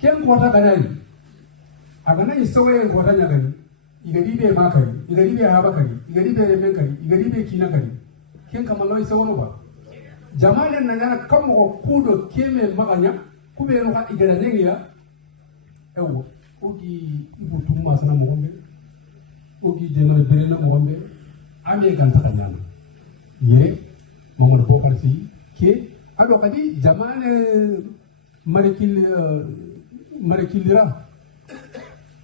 ken kota ganani agana isowe kota nyagani igadi be makari igadi be habakari igadi be remenkari igadi be kinakari ken kamalo isowe no ba jamane nanyana kamo kudo keme maganya kubero ka igara nengia ewo ogi ibutu masana mogombe ogi jemana berena mogombe ame ganta kanyana ye mamono bokal si ke ado kadi jamane marekilira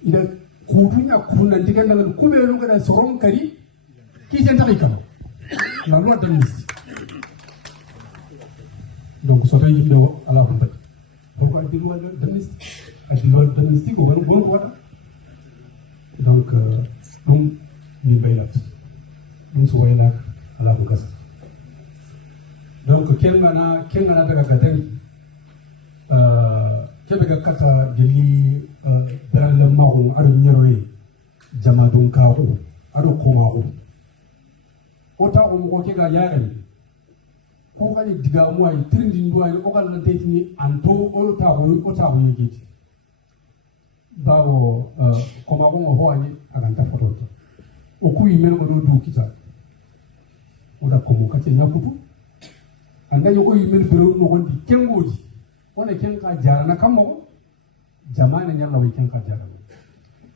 ida kudunya kunna diganda kubero kada soron kari ki senta kama la loi de mise donc so tay do ala ko bat pourquoi di loi de mise ak loi de mise ko won ko wata donc ni bayat so wayna ala ko gasa donc kenna daga gadani kebe ga kata geli dal mahu ado nyaroye jamadun kawo ado komaho ota o mo ke ga yaani ko kali diga mo ay trindi ndo ay ko kala te ni anto ota o yegeti bawo komaho mo hoani aganta foto o ku yimeno do du kita oda ko mo kate nyakutu anda yo ko yimel bero no gondi kengoji wona ken ka jarana kamo jamana nyalla wi ken ka jarana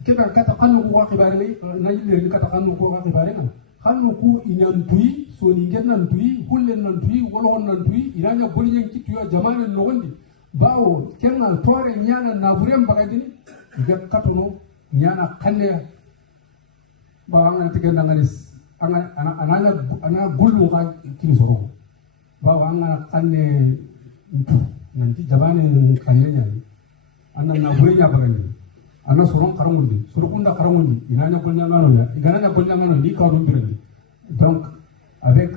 keba kata kanu ko xibare na yille kata kanu ko xibare na kanu ku inyan tuyi so ni gennan tuyi hulle nan tuyi wolo nan tuyi iranya bolyen kitu yo jamana no gondi bawo ken na tore nyana na burem bagadini ga katono nyana kanne ba ngana tiganda nganis ana gullu ka kini soro bawo angana kanne ntu nanti jamane kanne nyani anna na burenya bagandi ana soron karamundi surukunda karamundi inanya golnya ngano ya igana golnya ngano ni ka rumbirandi donc avec